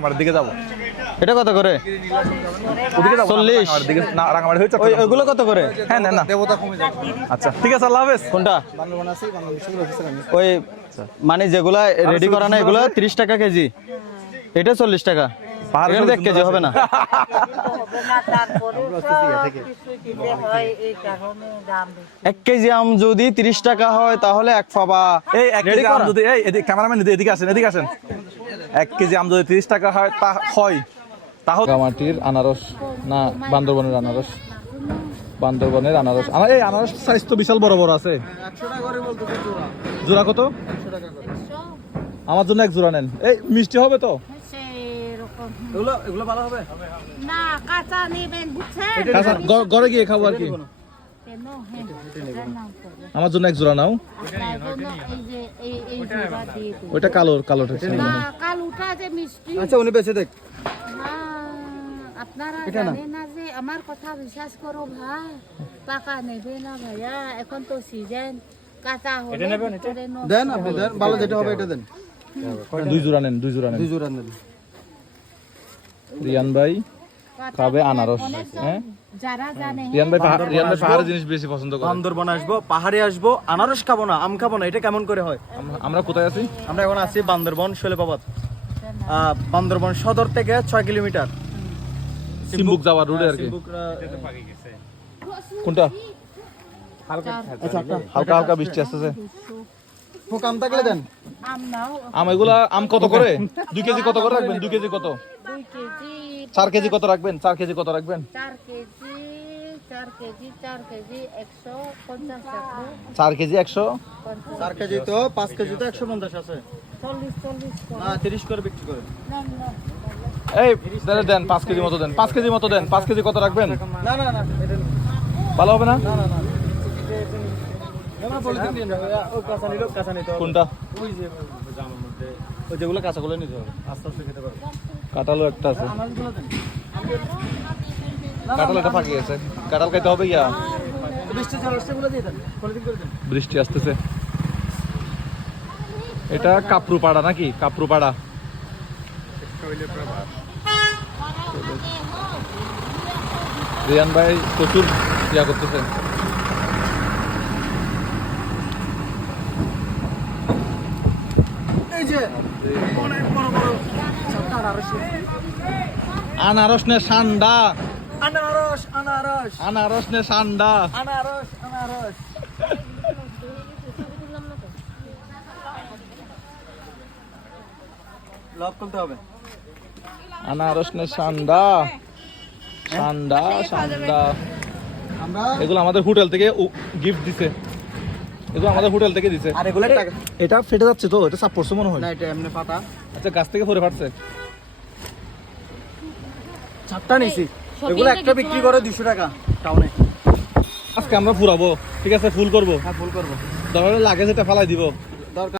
আমার দিকে যাব। এটা কত করে? ওদিকে যাব চল্লিশ। আমার দিকে। না রাঙামাটি হয়েছে ওইগুলো কত করে? হ্যাঁ না না। আচ্ছা ঠিক আছে আল্লাহ হাফেজ। কোনটা? ওই মানে যেগুলা রেডি করা না এগুলো তিরিশ টাকা কেজি। এটা চল্লিশ টাকা। পাহাড়ের এক কেজি হবে না। হয় এক আম যদি তিরিশ টাকা হয় তাহলে এক ফাবা। এই এক Ready কেজি আম যদি এই ক্যামেরাম্যান এদিকে আসেন এদিকে আসেন। এক কেজি আম যদি তিরিশ টাকা হয় তা হয়। তাহলে রাঙামাটির আনারস না বান্দরবনের আনারস? বান্দরবনের আনারস। আমার এই আনারস সাইজ তো বিশাল বড় বড় আছে। জোড়া কত? আমার জন্য এক জোড়া নেন। এই মিষ্টি হবে তো? সেরকম এগুলো এগুলো ভালো হবে? না কাঁচা নেবেন বুঝছেন? কাঁচা ঘরে গিয়ে খাব আর কি। হ্যাঁ আমার জন্য এক জোড়া নাও। ওইটা কালো কালোটা না কালুটা যে মিষ্টি। আচ্ছা উনি বেঁচে দেখ আপনারা জানেন না যে আমার কথা বিশ্বাস করো ভাই। পাকা নেবে না ভাইয়া এখন তো সিজন কাঁচা হলে দেন আপনি দেন ভালো যেটা হবে এটা দেন। দুই জোড়া নেন দুই জোড়া নেন। দুই জোড়া দেন রিয়ান ভাই খাবে আনারস। হ্যাঁ? রিয়ান ভাই রিয়ান ভাই পাহাড়ের জিনিস বেশি পছন্দ করে। বান্দরবন আসব পাহাড়ে আসব আনারস খাব না আম খাব না এটা কেমন করে হয়? আমরা- কোথায় আছি? আমরা এখন আছি বান্দরবন শৈলবাবাদ। আহ, বান্দরবন সদর থেকে ছয় কিলোমিটার। সিম্বুক যাওয়ার রোডে আর কি। কোনটা? হালকা হালকা বৃষ্টি আসতেছে। আম থাকলে দেন। আম এগুলা আম কত করে? দুই কেজি কত করে রাখবেন? দুই কেজি কত? চার কেজি কত রাখবেন? চার কেজি কত রাখবেন? চার কেজি চার কেজি চার কেজি একশো পঞ্চাশ চার কেজি একশো? চার কেজি তো পাঁচ কেজি তো একশো পঞ্চাশ আছে। চল্লিশ চল্লিশ করে। না তিরিশ করে বিক্রি করে না, না, এই দেন, দেন পাঁচ কেজি মতো দেন পাঁচ কেজি মতো দেন পাঁচ কেজি কত রাখবেন না না না এটা না। ভালো হবে না না না না আমরা পলিথিন দিন ও কাঁচা নিলো কাঁচা নিতে হবে কোনটা ওই যে জামের মধ্যে ওই যেগুলো কাঁচাগুলো নিতে হবে আস্তে আস্তে খেতে পারবে কাঁঠালও একটা আছে কাঁঠাল একটা ফাঁকি আছে কাঁঠাল খাইতে হবে ইয়া বৃষ্টি ঝড় আসছে বলে দিয়ে দেন পলিথিন করে দেন বৃষ্টি আসতেছে এটা কাপরুপাড়া নাকি? কাপরুপাড়া। রিয়ান ভাই প্রচুর ইয়া আনারস। নে সান্ডা। আনারস আনারস। আনারস নে সান্ডা। আনারস আনারস। লক করতে হবে। আনারস নে সান্ডা সান্ডা সান্ডা আমরা এগুলো আমাদের হোটেল থেকে গিফট দিছে। এগুলো আমাদের হোটেল থেকে দিছে। আর এগুলো এটা ফেটে যাচ্ছে তো এটা সাপ পড়ছে মনে হয়। না এটা এমনি পাতা। আচ্ছা গাছ থেকে ফাটছে। চারটা নিছি এগুলো একটা বিক্রি করে দুশো টাকা টাউনে। আজকে আমরা ফুরাবো। ঠিক আছে ফুল করব। হ্যাঁ ফুল করব। দরকার লাগে সেটা ফালাই দিব। দরকার